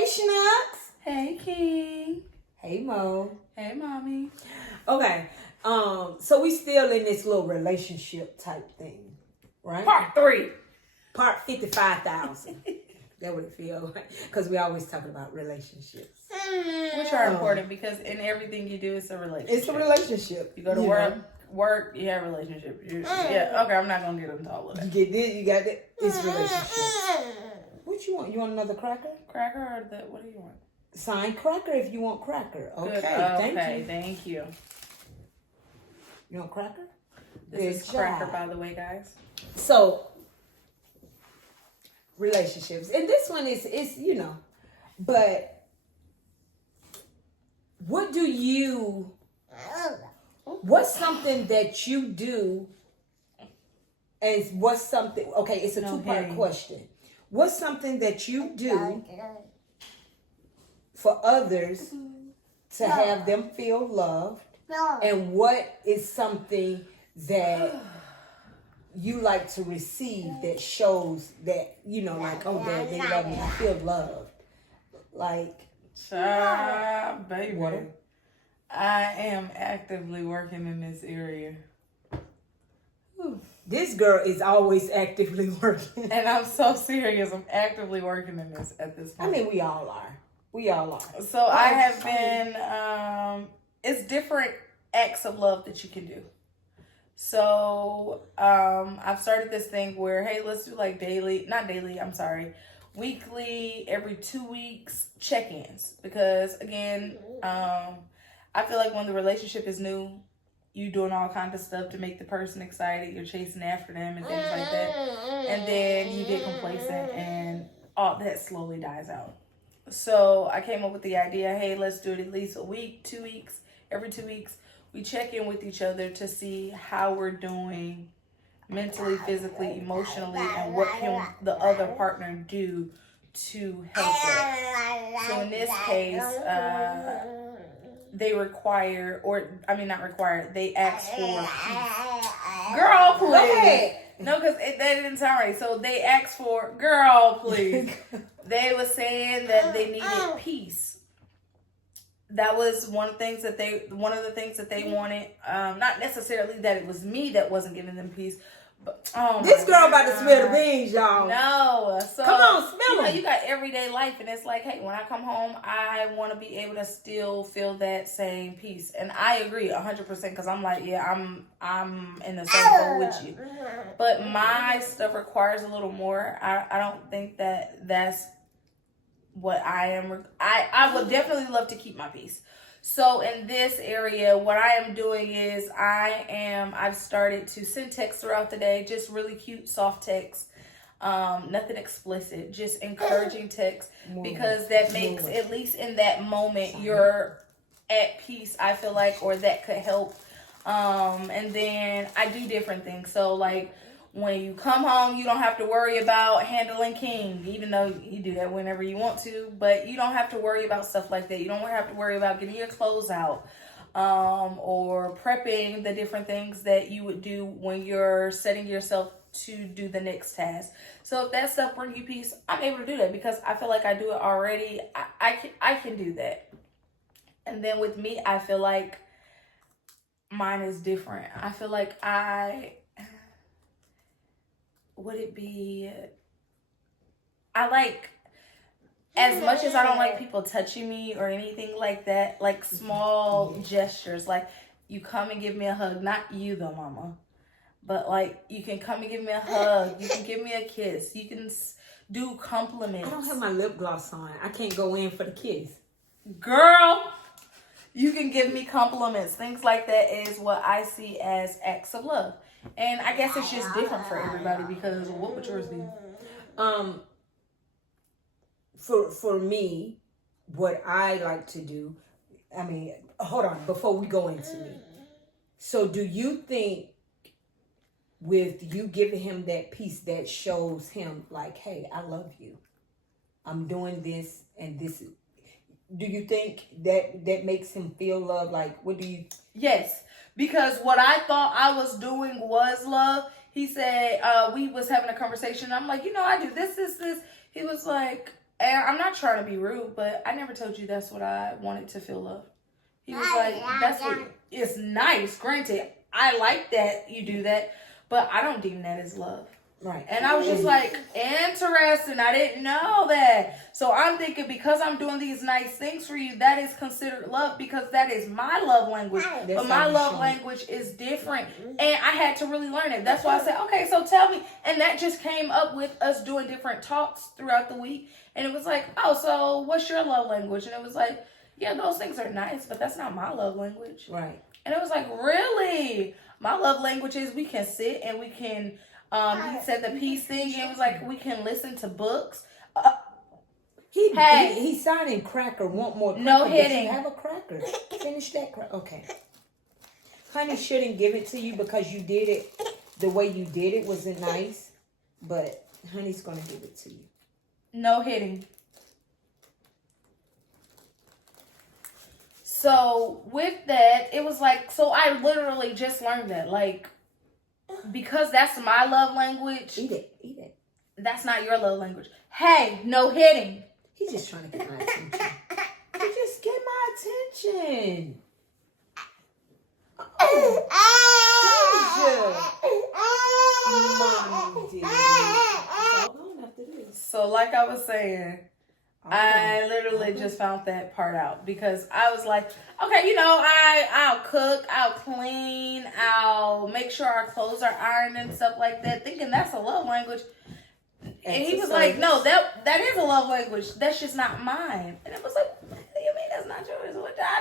Hey, Schnucks. Hey, King. Hey, Mo. Hey, Mommy. Okay. So we still in this little relationship type thing, right? Part 3. Part 55,000. That would it feel like, because we always talking about relationships, Which are important because in everything you do, it's a relationship. It's a relationship. You go to work, you have a relationship. Yeah, okay, I'm not going to get into all of that. You get this, you got that. It's relationships. What you want? You want another cracker? Cracker or what do you want? Sign cracker if you want cracker. Okay, Thank you. You want cracker? This is cracker, by the way, guys. So, relationships. And this one is but what's something that you do and what's something, okay, it's a two-part question. What's something that you do for others to have them feel loved? And what is something that you like to receive that shows that, like, oh, they love me, I feel loved? Like, Baby. What? I am actively working in this area. This girl is always actively working. And I'm so serious. I'm actively working in this at this point. I mean, we all are. So I have been, it's different acts of love that you can do. So I've started this thing where, hey, let's do like weekly, every 2 weeks check-ins. Because again, I feel like when the relationship is new, you doing all kinds of stuff to make the person excited. You're chasing after them and things like that. And then you get complacent and all that slowly dies out. So I came up with the idea, hey, let's do it at least a week, 2 weeks, every 2 weeks. We check in with each other to see how we're doing mentally, physically, emotionally, and what can the other partner do to help us. So in this case, they they ask for peace. Girl, please. No, because that didn't sound right. So they asked for, girl, please. They were saying that they needed peace. That was one of the things that they wanted. Not necessarily that it was me that wasn't giving them peace. But, this girl about to smell the beans, y'all. No. So, come on, smell them. You got everyday life, and it's like, hey, when I come home, I want to be able to still feel that same peace. And I agree 100% because I'm like, yeah, I'm in the same boat with you. But my stuff requires a little more. I don't think that's what I am. I would definitely love to keep my peace. So in this area, what I am doing is I've started to send texts throughout the day, just really cute, soft texts, nothing explicit, just encouraging texts, because that makes, at least in that moment, you're at peace, I feel like, or that could help. And then I do different things. So like, when you come home, you don't have to worry about handling King, even though you do that whenever you want to, but you don't have to worry about stuff like that. You don't have to worry about getting your clothes out, or prepping the different things that you would do when you're setting yourself to do the next task. So if that stuff brings you peace, I'm able to do that because I feel like I do it already. I can do that. And then with me, I feel like mine is different. I feel like as much as I don't like people touching me or anything like that, like small gestures, like you come and give me a hug, not you though, mama, but like you can come and give me a hug, you can give me a kiss, you can do compliments. I don't have my lip gloss on. I can't go in for the kiss. Girl, you can give me compliments. Things like that is what I see as acts of love. And I guess it's just different for everybody because what would yours be? For me, what I like to do, I mean, hold on, before we go into me. So do you think with you giving him that peace that shows him like, hey, I love you. I'm doing this and this. Do you think that makes him feel love? Like, what do you? Yes. Because what I thought I was doing was love. He said, we was having a conversation. I'm like, I do this. He was like, And I'm not trying to be rude, but I never told you that's what I wanted to feel love. He was like, that's what, it's nice. Granted, I like that you do that, but I don't deem that as love. Right. And I was just like, interesting. I didn't know that. So I'm thinking because I'm doing these nice things for you, that is considered love because that is my love language. But my love language is different. And I had to really learn it. That's why I said, okay, so tell me. And that just came up with us doing different talks throughout the week. And it was like, oh, so what's your love language? And it was like, yeah, those things are nice, but that's not my love language. Right. And it was like, really? My love language is we can sit and we can... he said the peace thing. It was like we can listen to books. He signing cracker. Want more? Cracker, No hitting. You have a cracker. Finish that cracker. Okay. Honey shouldn't give it to you because you did it the way you did it wasn't nice, but Honey's gonna give it to you. No hitting. So with that, it was like so. I literally just learned that like. Because that's my love language. Eat it. That's not your love language. Hey, no hitting. He's just trying to get my attention. He just get my attention. Mommy did it. Hold on after this. So like I was saying, I literally just found that part out because I was like, okay, you know, I'll cook, I'll clean, I'll make sure our clothes are ironed and stuff like that, thinking that's a love language. And he was like, no, that is a love language. That's just not mine. And it was like, what do you mean that's not yours?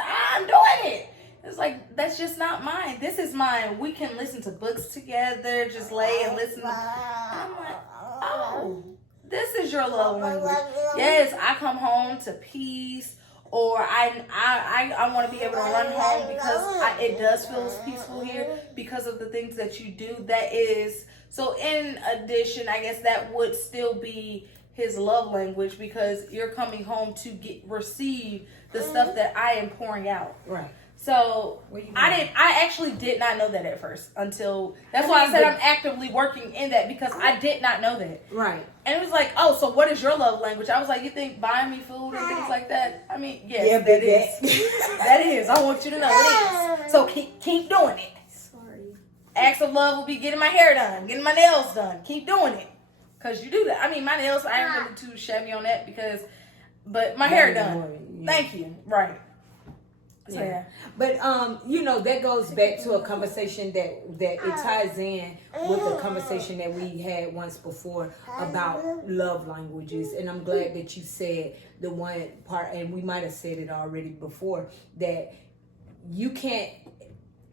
I'm doing it. It's like, that's just not mine. This is mine. We can listen to books together, just lay and listen. And I'm like, oh. This is your love language. Yes, I come home to peace, or I want to be able to run home because it does feel peaceful here because of the things that you do. That is so. In addition, I guess that would still be his love language because you're coming home to receive the stuff that I am pouring out. Right. So I actually did not know that at first until that's why I said I'm actively working in that because I did not know that. Right. And it was like, oh, so what is your love language? I was like, you think buying me food and things like that? I mean, yes, yeah, that is. That is. I want you to know it is. So keep doing it. Sorry. Acts of love will be getting my hair done, getting my nails done. Keep doing it. Because you do that. I mean, my nails, I ain't really too shabby on that but my hair done. Yeah. Thank you. Right. So, yeah. But you know, that goes back to a conversation that it ties in with the conversation that we had once before about love languages. And I'm glad that you said the one part, and we might have said it already before, that you can't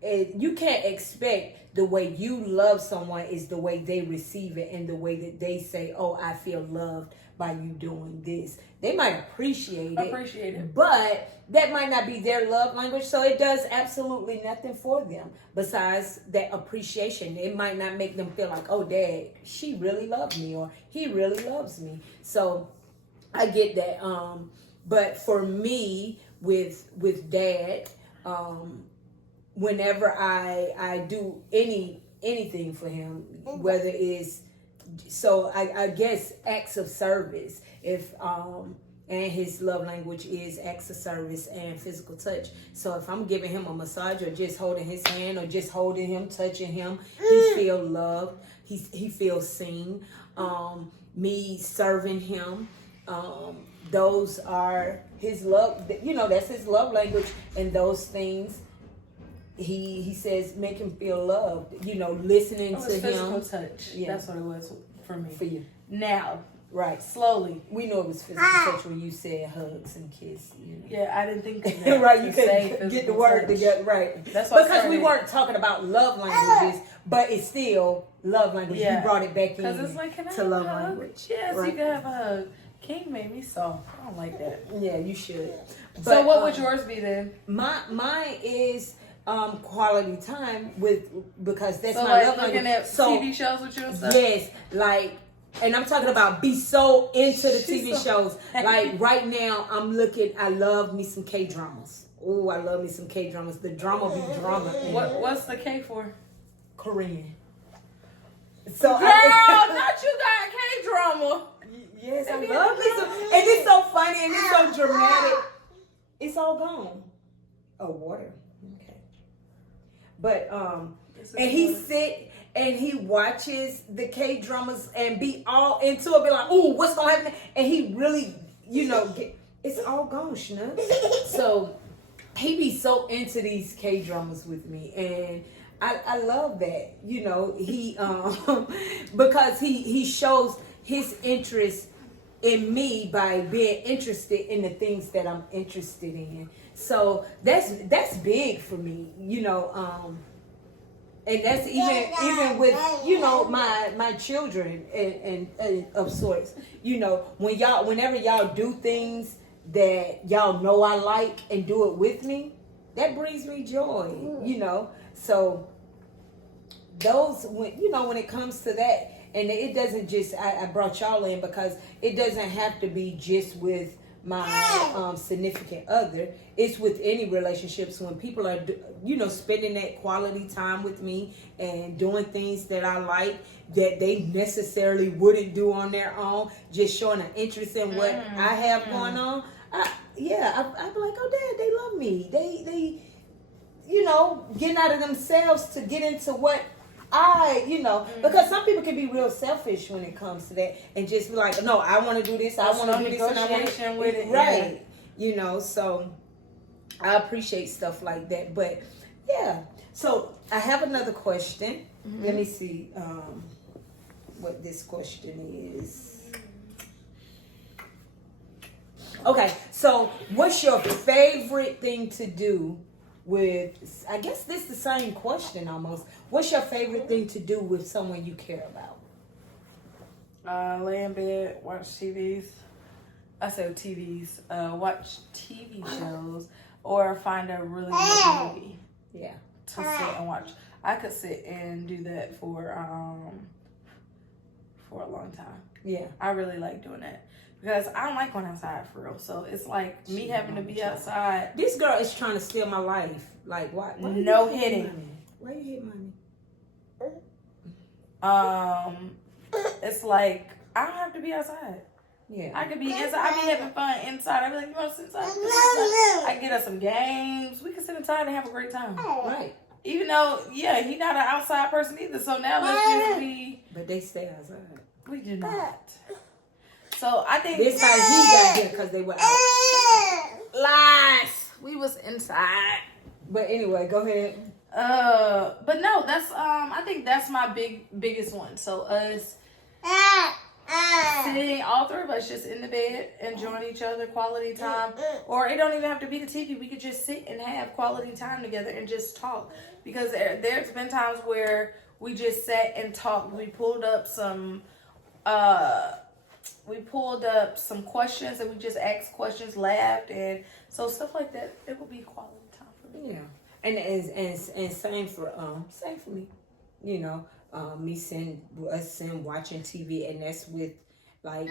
expect the way you love someone is the way they receive it and the way that they say, oh, I feel loved by you doing this. They might appreciate it, but that might not be their love language, so it does absolutely nothing for them besides that appreciation. It might not make them feel like, oh, Dad, she really loves me, or he really loves me. So I get that. But for me, with Dad, whenever I do anything for him, whether it's so I guess acts of service, if and his love language is acts of service and physical touch. So if I'm giving him a massage or just holding his hand or just holding him, touching him, he feels loved. He feels seen. Me serving him, those are his love. You know, that's his love language, and those things. He says make him feel loved. You know, listening to him. Physical touch. Yeah. That's what it was for me. For you. Now. Right. Slowly. We know it was physical touch when you said hugs and kiss. You know. Yeah, I didn't think of that. Right, you couldn't get the word together. Right. That's why because we weren't talking about love languages, but it's still love language. Yeah. You brought it back in it's like, can I to have love a hug? language. Yes, right. you can have a hug. King made me soft. I don't like that. Yeah, you should. But, so what would yours be then? Mine is quality time because that's so my like love looking language. at TV shows with you and stuff? Yes, like, and I'm talking about be so into the TV shows. Like right now, I love me some K-dramas. Oh, I love me some K-dramas. The drama be drama. What's the K for? Korean. So girl, not you got K-drama. Yes, I love this. And it's so funny and it's so dramatic. It's all gone. Oh, water. Okay. But and he sit and he watches the K-dramas and be all into it, be like, ooh, what's gonna happen? And he really, it's all gone, Schnucks. So he be so into these K-dramas with me, and I love that. He because he shows his interest in me by being interested in the things that I'm interested in. So that's big for me, and that's even with my children and of sorts. Whenever y'all do things that y'all know I like and do it with me, that brings me joy. So those when it comes to that, and it doesn't just I brought y'all in because it doesn't have to be just with my significant other. It's with any relationships when people are spending that quality time with me and doing things that I like that they necessarily wouldn't do on their own, just showing an interest in what I have going on. I'd be like, oh Dad, they love me. They getting out of themselves to get into what because some people can be real selfish when it comes to that and just be like, no, I want to do this, I want to do this, and I want to with it, right? So I appreciate stuff like that. But yeah, so I have another question. Let me see what this question is. Okay, so what's your favorite thing to do with, I guess this is the same question almost. What's your favorite thing to do with someone you care about? Lay in bed, watch TVs. I say TVs. Watch TV shows or find a really good movie. Yeah. To sit and watch. I could sit and do that for a long time. Yeah. I really like doing that. Because I don't like going outside for real. So it's like me having to be outside. This girl is trying to steal my life. Like, what? No hitting. Why you hit mommy? It's like, I don't have to be outside. Yeah. I could be inside. I be having fun inside. I be like, you want to sit inside? I can get us some games. We can sit inside and have a great time. Right. Even though, yeah, he's not an outside person either. So now let's just be. But they stay outside. We do not. So I think this house he got here because they were out. Lies. We was inside. But anyway, go ahead. But no, that's I think that's my biggest one. So us sitting, all three of us just in the bed, enjoying each other, quality time. Or it don't even have to be the TV. We could just sit and have quality time together and just talk. Because there's been times where we just sat and talked. We pulled up some questions and we just asked questions, laughed, and so stuff like that. It will be quality time for me. Yeah, and same for me. Me watching TV, and that's with like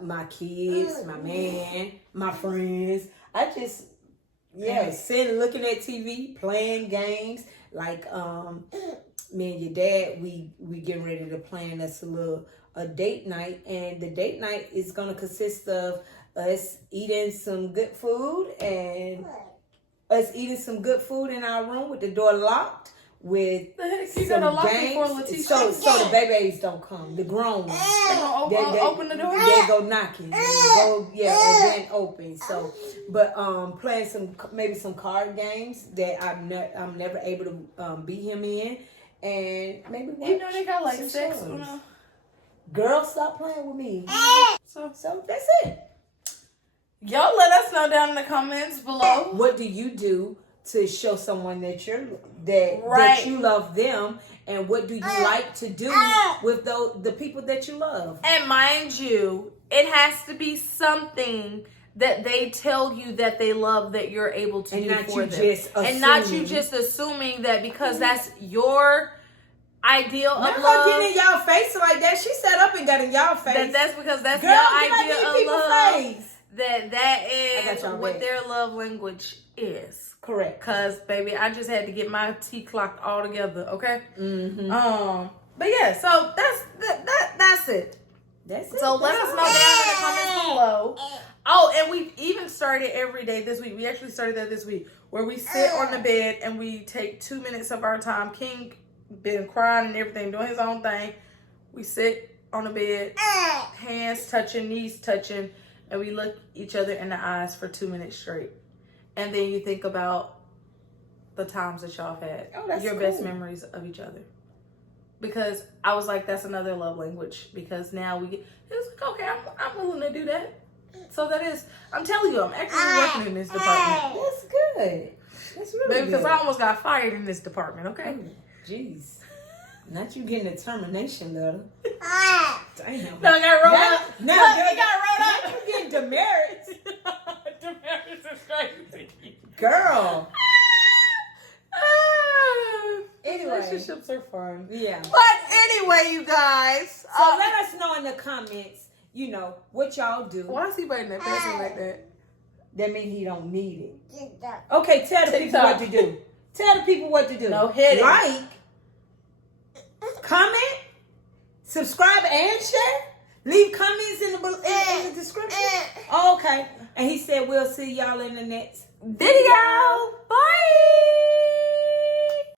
my kids, my man, my friends. I just sitting looking at TV, playing games. Like me and your dad, we getting ready to plan us a date night, and the date night is going to consist of us eating some good food in our room with the door locked with some games. So the babies don't come. The grown ones. They open the door. They go knocking. And then open. So, but playing maybe some card games that I'm never able to beat him in, and maybe watch they got like sex. Girl, stop playing with me. So that's it. Y'all let us know down in the comments below. What do you do to show someone that you love them, and what do you like to do with the people that you love? And mind you, it has to be something that they tell you that they love that you're able to do for them. And not you just assuming that because that's your ideal of love. Not getting in y'all face like that. She sat up and got in y'all face. That's because that's your idea of love. Face. That is what their love language is. Correct. Cause baby, I just had to get my T clocked all together. Okay. Mm-hmm. But yeah, so that's it. That's it. So let us know down in the comments below. Oh, and we've even started every day this week. We actually started that this week, where we sit on the bed and we take 2 minutes of our time. King been crying and everything, doing his own thing. We sit on the bed, hands touching, knees touching, and we look each other in the eyes for 2 minutes straight. And then you think about the times that y'all have had, your best memories of each other. Because I was like, that's another love language. Because now it was like, okay, I'm willing to do that. So that is, I'm telling you, I'm actually working in this department. That's good. That's really good. Because I almost got fired in this department, okay? Jeez. Not you getting a termination letter. Damn. No, I got rolled up. No, you got rolled up. You getting demerits. Demerits is crazy. Girl. Anyway. Relationships are fun. Yeah. But anyway, you guys. So let us know in the comments, what y'all do. Why is he biting that pencil like that? That means he don't need it. Okay, tell the people what to do. Tell the people what to do. No hit it. Like, comment, subscribe, and share. Leave comments in the description. Okay. And he said we'll see y'all in the next video. Bye.